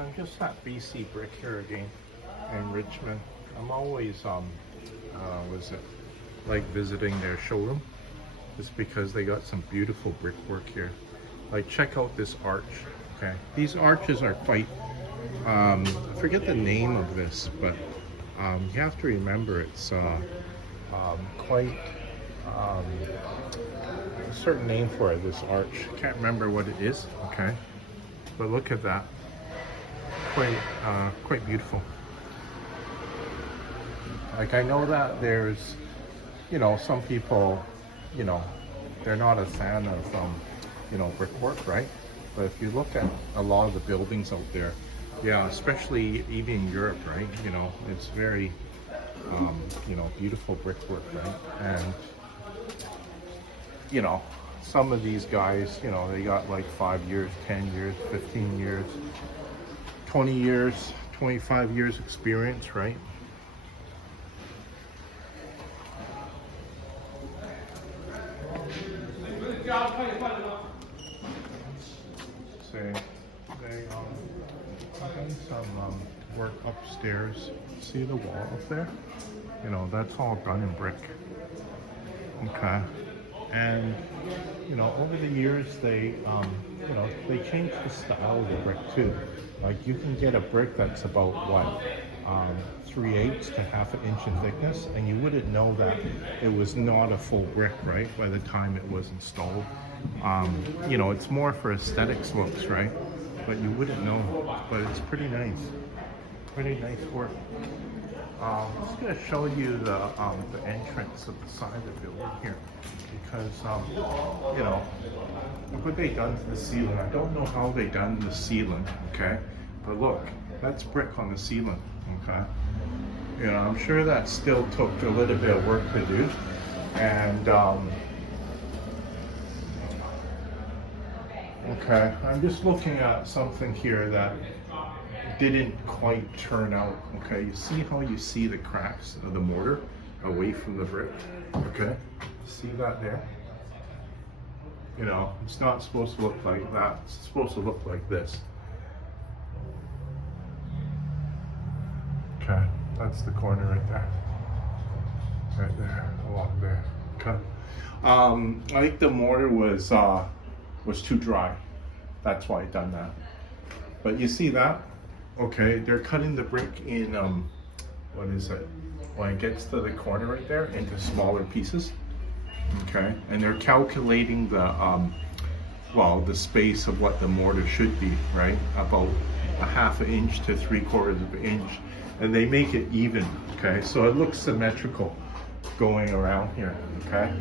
I'm just at BC Brick here again in Richmond. I'm always like visiting their showroom just because they got some beautiful brickwork here. Like check out this arch. Okay, these arches are quite I forget the name of this, but you have to remember it's quite a certain name for it, this arch. Can't remember what it is. Okay, but look at that. Quite beautiful. Like I know that there's, some people, they're not a fan of, brickwork, right? But if you look at a lot of the buildings out there, yeah, especially even in Europe, right? It's very, beautiful brickwork, right? And, some of these guys, they got like 5 years, 10 years, 15 years, 20 years, 25 years experience, right? Say they done some work upstairs. See the wall up there? That's all done in brick. Okay. And over the years they they changed the style of the brick too. Like you can get a brick that's about what 3/8 to ½ inch in thickness, and you wouldn't know that it was not a full brick, right, by the time it was installed. It's more for aesthetics looks, right? But you wouldn't know. But it's pretty nice. Pretty nice work. I'm just going to show you the entrance of the side of the building here, because look what they done to the ceiling. I don't know how they done the ceiling, okay? But look, that's brick on the ceiling, okay? I'm sure that still took a little bit of work to do, and okay, I'm just looking at something here that didn't quite turn out. Okay, you see how you see the cracks of the mortar away from the brick? Okay, see that there? It's not supposed to look like that. It's supposed to look like this. Okay, that's the corner right there. Right there, along there. Okay. I think the mortar was too dry. That's why I done that. But you see that? Okay, they're cutting the brick in, what is it? When it gets to the corner right there, into smaller pieces. Okay, and they're calculating the, the space of what the mortar should be, right? About a ½ inch to 3/4 of an inch. And they make it even, okay? So it looks symmetrical going around here, okay?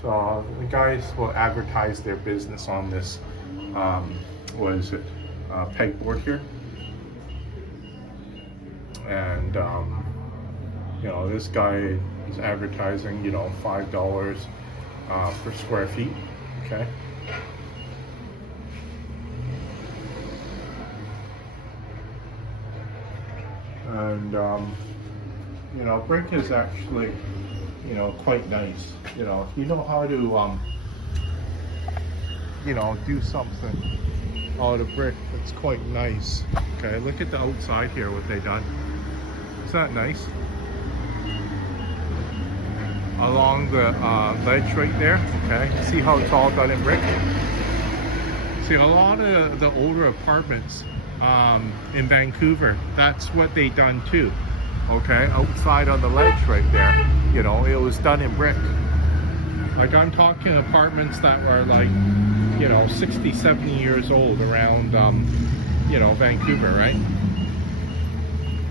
So the guys will advertise their business on this, what is it, pegboard here. And, this guy is advertising, $5 per square feet, okay? And, brick is actually, quite nice. If you know how to, do something out of brick, it's quite nice. Okay, look at the outside here, what they done. Is that nice? Along the ledge right there, okay? See how it's all done in brick? See, a lot of the older apartments in Vancouver, that's what they done too. Okay, outside on the ledge right there, it was done in brick. Like I'm talking apartments that were like, 60, 70 years old around, Vancouver, right?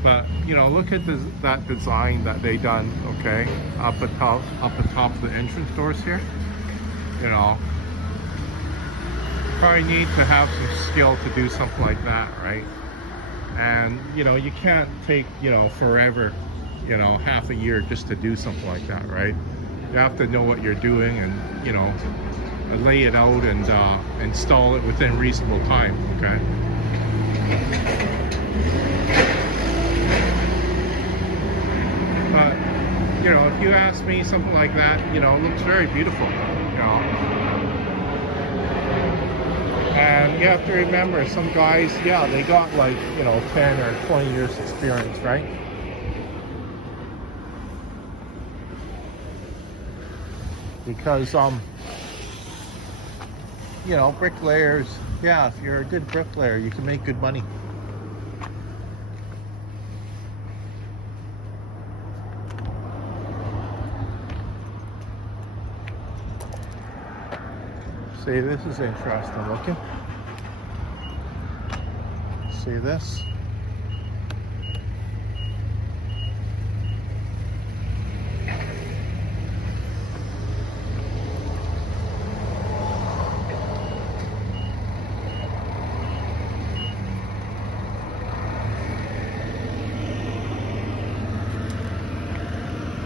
But, look at that design that they done, okay? Up atop of the entrance doors here, Probably need to have some skill to do something like that, right? And you can't take forever, half a year just to do something like that, right? You have to know what you're doing and lay it out and install it within reasonable time, okay? if you ask me, something like that, you know, looks very beautiful, you know. And you have to remember, some guys, yeah, they got like, you know, 10 or 20 years experience, right? Because, you know, bricklayers, yeah, if you're a good bricklayer, you can make good money. See, this is interesting looking. See this?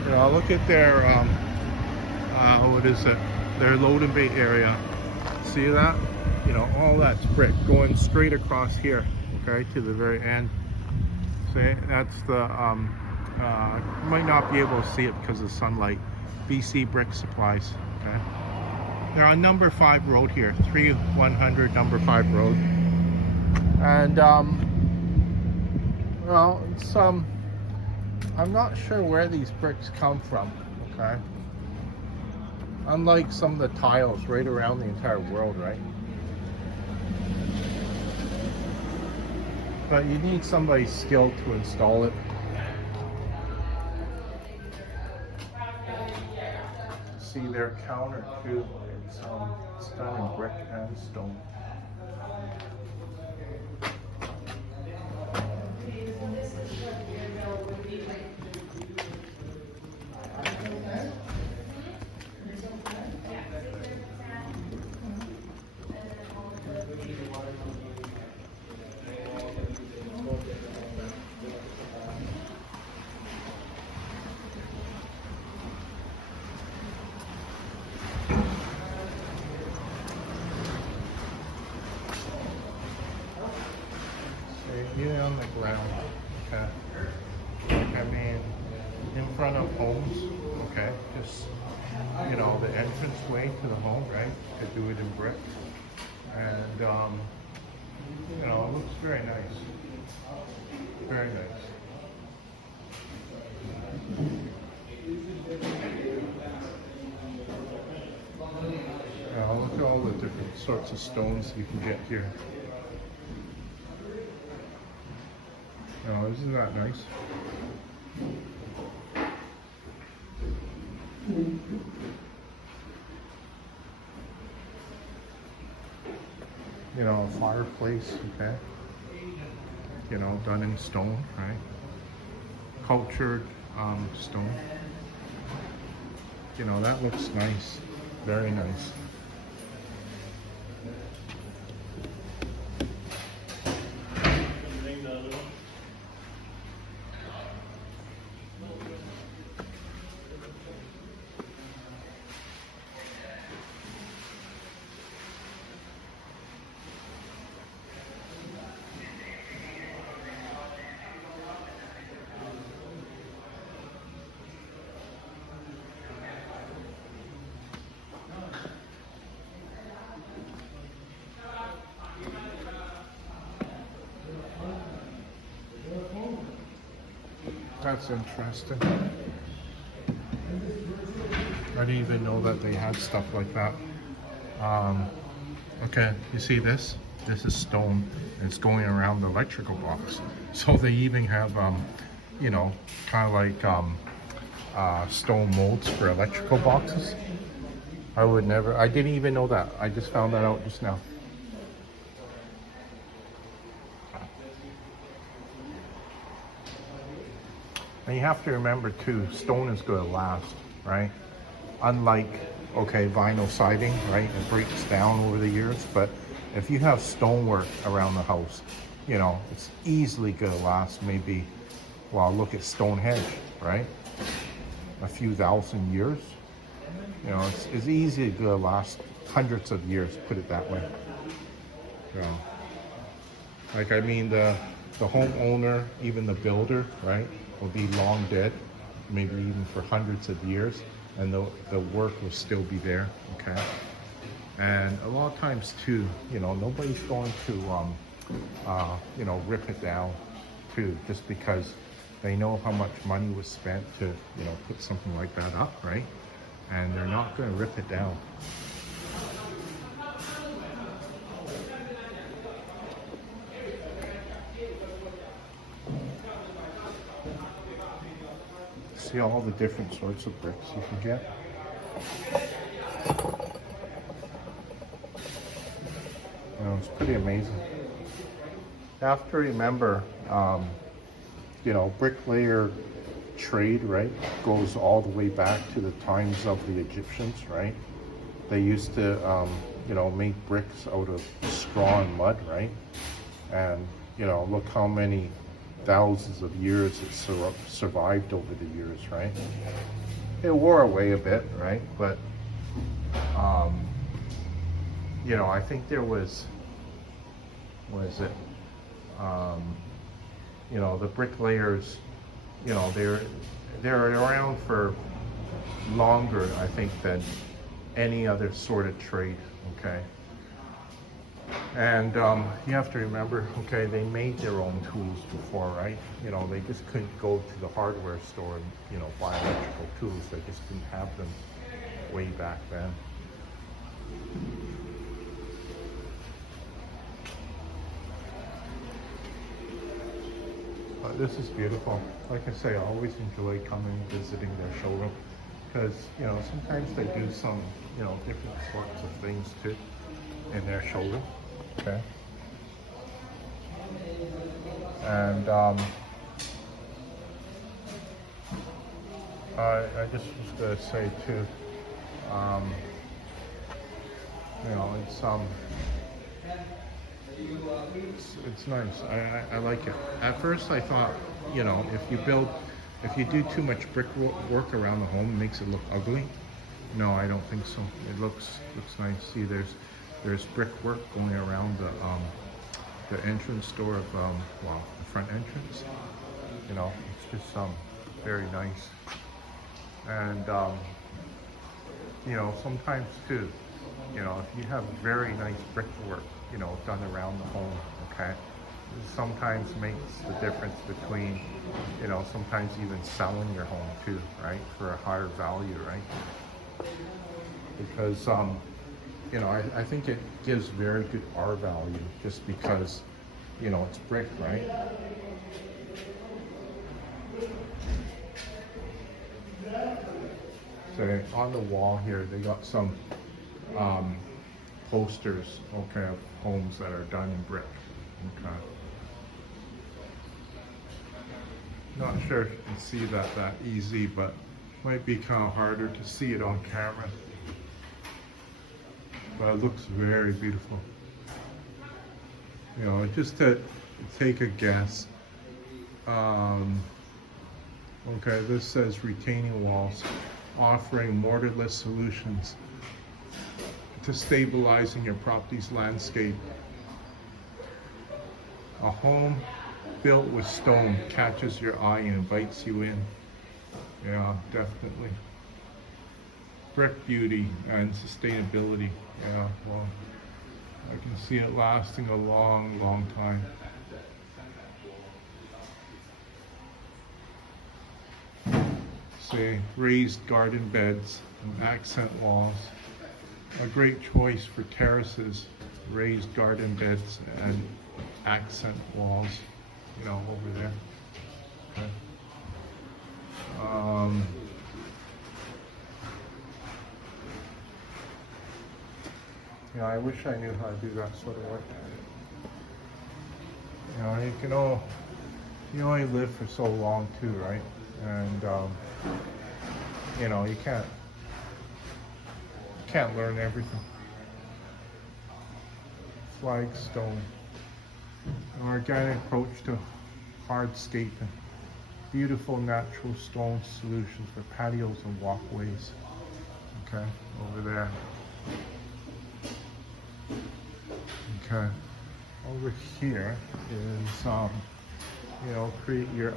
You know, look at their, what is it? Their loading bay area. See that? You know, all that's brick going straight across here, okay, to the very end. See, that's the, you might not be able to see it because of sunlight. BC Brick Supplies, okay? They're on number 5 road here, 3100 number 5 road. And, well, it's, I'm not sure where these bricks come from, okay? Unlike some of the tiles right around the entire world, right? But you need somebody skilled to install it. See their counter too, it's done in brick and stone. Get on the ground, okay? I mean, in front of homes, okay? Just, you know, the entrance way to the home, right? To do it in brick. And, you know, it looks very nice. Very nice. Look at all the different sorts of stones you can get here. Oh, isn't that nice? You know, a fireplace, okay? You know, done in stone, right? Cultured stone. You know, that looks nice. Very nice. That's interesting. I didn't even know that they had stuff like that. Okay, you see this? This is stone. It's going around the electrical box. So they even have, you know, kind of like stone molds for electrical boxes. I would never, I didn't even know that. I just found that out just now. And you have to remember too, stone is going to last, right? Unlike, okay, vinyl siding, right? It breaks down over the years, but if you have stonework around the house, you know, it's easily going to last maybe, well, look at Stonehenge, right? A few thousand years. You know, it's easy to last hundreds of years, put it that way. You know, like, I mean, the homeowner, even the builder, right, will be long dead, maybe even for hundreds of years, and the work will still be there, okay? And a lot of times too, nobody's going to, rip it down too, just because they know how much money was spent to, put something like that up, right? And they're not going to rip it down. See all the different sorts of bricks you can get. It's pretty amazing. You have to remember, bricklayer trade, right, goes all the way back to the times of the Egyptians, right? They used to, make bricks out of straw and mud, right? And, look how many thousands of years it survived over the years, right? It wore away a bit, right? But, I think there was it, the bricklayers, they're around for longer, I think, than any other sort of trade, okay? And you have to remember, okay, they made their own tools before, right? They just couldn't go to the hardware store and, buy electrical tools. They just didn't have them way back then. But this is beautiful. Like I say, I always enjoy coming and visiting their showroom because, sometimes they do some, different sorts of things too in their showroom. Okay. And I just was going to say too, it's nice. I like it. At first I thought, if you do too much brick work around the home, it makes it look ugly. No, I don't think so. It looks nice. See, there's brickwork going around the entrance door of the front entrance. It's just very nice. And sometimes too, if you have very nice brickwork, done around the home, okay, sometimes makes the difference between, sometimes even selling your home too, right, for a higher value, right? Because I think it gives very good R value just because, it's brick, right? So on the wall here, they got some posters, okay, of homes that are done in brick, okay. Not sure if you can see that easy, but might be kind of harder to see it on camera. But it looks very beautiful. Just to take a guess. Okay, this says retaining walls, offering mortarless solutions to stabilizing your property's landscape. A home built with stone catches your eye and invites you in. Yeah, definitely. Brick beauty and sustainability. Yeah, well, I can see it lasting a long, long time. Say, raised garden beds and accent walls. A great choice for terraces, raised garden beds and accent walls, over there. Okay. I wish I knew how to do that sort of work. You only live for so long too, right? And you can't learn everything. Flagstone, an organic approach to hardscaping. Beautiful natural stone solutions for patios and walkways. Okay, over there. Okay, over here is create your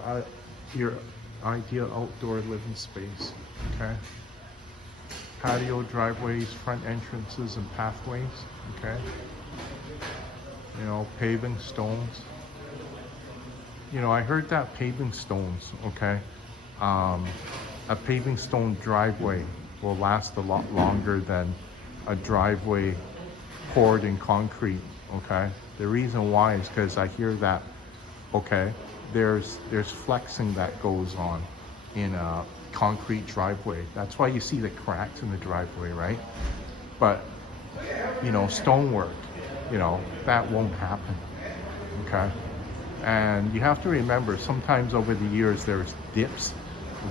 ideal outdoor living space, okay? Patio, driveways, front entrances and pathways, okay? You know, paving stones. You know, I heard that paving stones, okay? A paving stone driveway will last a lot longer than a driveway poured in concrete, okay? The reason why is because I hear that, okay, there's flexing that goes on in a concrete driveway. That's why you see the cracks in the driveway, right? But, you know, stonework, you know, that won't happen, okay? And you have to remember, sometimes over the years there's dips,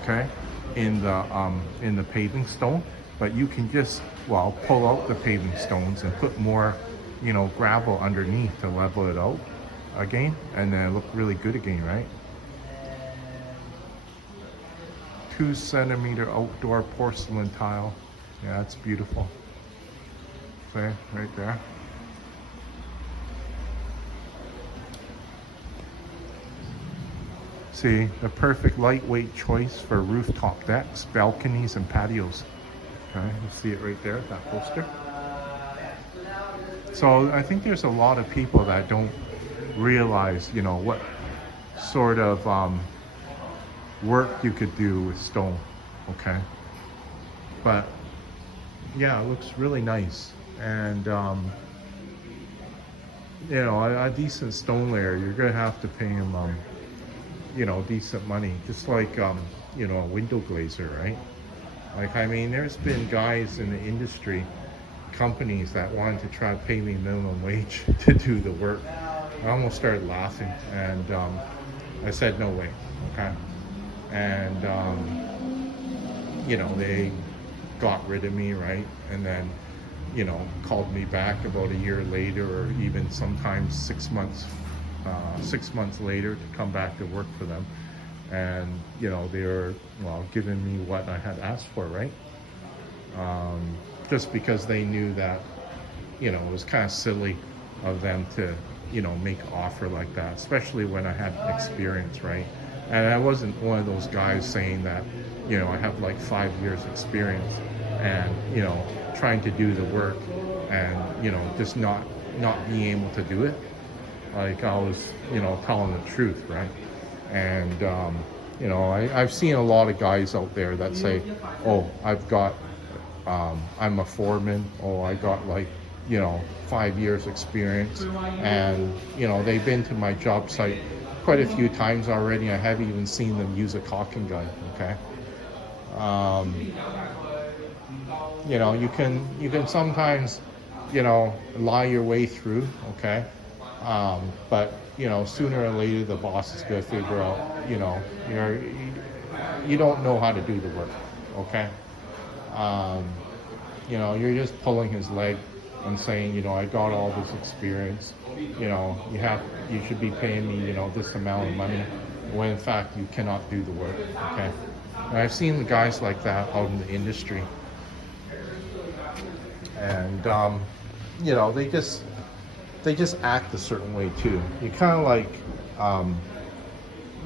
okay, in the paving stone, but you can just, well, pull out the paving stones and put more, you know, gravel underneath to level it out again, and then it look really good again, right? 2 centimeter outdoor porcelain tile. Yeah, that's beautiful. See, right there. See, the perfect lightweight choice for rooftop decks, balconies, and patios. Okay, you see it right there, that poster. So I think there's a lot of people that don't realize, you know, what sort of work you could do with stone, okay? But yeah, it looks really nice. And you know, a decent stone layer, you're gonna have to pay him you know, decent money, just like you know, a window glazer, right? Like, I mean, there's been guys in the industry, companies that wanted to try to pay me minimum wage to do the work. I almost started laughing, and I said no way, okay? And you know, they got rid of me, right? And then, you know, called me back about a year later, or even sometimes 6 months later to come back to work for them. And, you know, they were, well, giving me what I had asked for, right? Just because they knew that, you know, it was kind of silly of them to, you know, make an offer like that, especially when I had experience, right? And I wasn't one of those guys saying that, you know, I have like 5 years experience and, you know, trying to do the work and, you know, just not being able to do it. Like, I was, you know, telling the truth, right? And, you know, I've seen a lot of guys out there that say, oh, I've got, I'm a foreman, oh, I got like, you know, 5 years experience. And, you know, they've been to my job site quite a few times already. I haven't even seen them use a caulking gun, okay? You know, you can sometimes, you know, lie your way through, okay? But, you know, sooner or later the boss is going to figure out, you know, you don't know how to do the work, okay? You know, you're just pulling his leg and saying, you know, I got all this experience, you know, you should be paying me, you know, this amount of money, when in fact you cannot do the work, okay? And I've seen the guys like that out in the industry. And, you know, they just act a certain way too. You kind of like,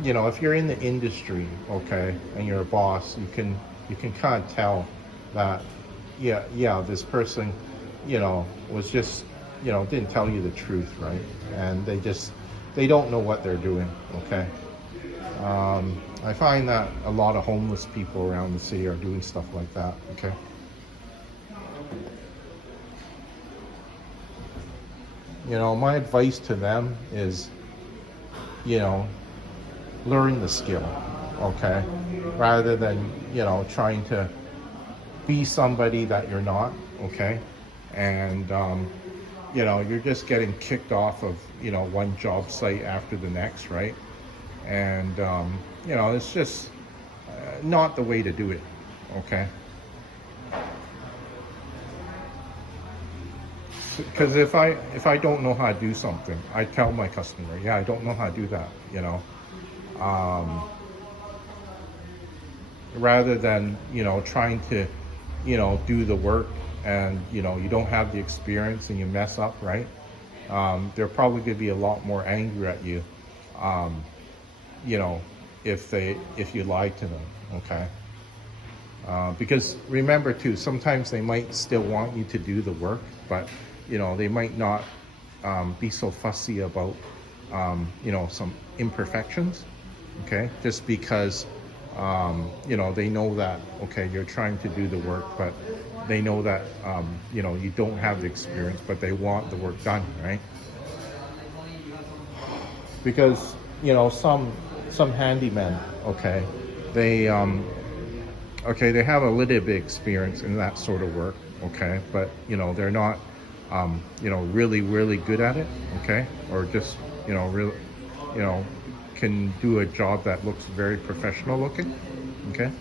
you know, if you're in the industry, okay, and you're a boss, you can kind of tell that, yeah, this person, you know, was just, you know, didn't tell you the truth, right? And they don't know what they're doing, okay? I find that a lot of homeless people around the city are doing stuff like that, okay? You know, my advice to them is, you know, learn the skill, okay? Rather than, you know, trying to be somebody that you're not, okay? And, you know, you're just getting kicked off of, you know, one job site after the next, right? And, you know, it's just not the way to do it, okay? Because if I don't know how to do something, I tell my customer, yeah, I don't know how to do that, you know. Rather than, you know, trying to, you know, do the work and, you know, you don't have the experience and you mess up, right? They're probably going to be a lot more angry at you, you know, if you lie to them, okay? Because remember too, sometimes they might still want you to do the work, but you know, they might not be so fussy about you know, some imperfections, okay? Just because you know, they know that, okay, you're trying to do the work, but they know that you know, you don't have the experience, but they want the work done, right? Because you know, some handymen, okay, they okay, they have a little bit experience in that sort of work, okay, but you know, they're not you know, really good at it, okay, or just, you know, really, you know, can do a job that looks very professional looking, okay.